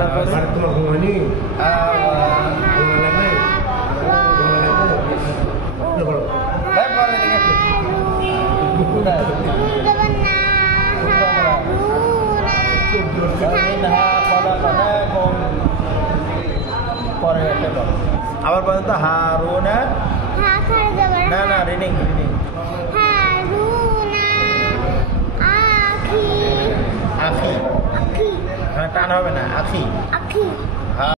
তারপরে তোমার ঘুমানি পরে আবার পর্যন্ত হারুনা না না রিডিং আখি হ্যাঁ টান হবে না আখি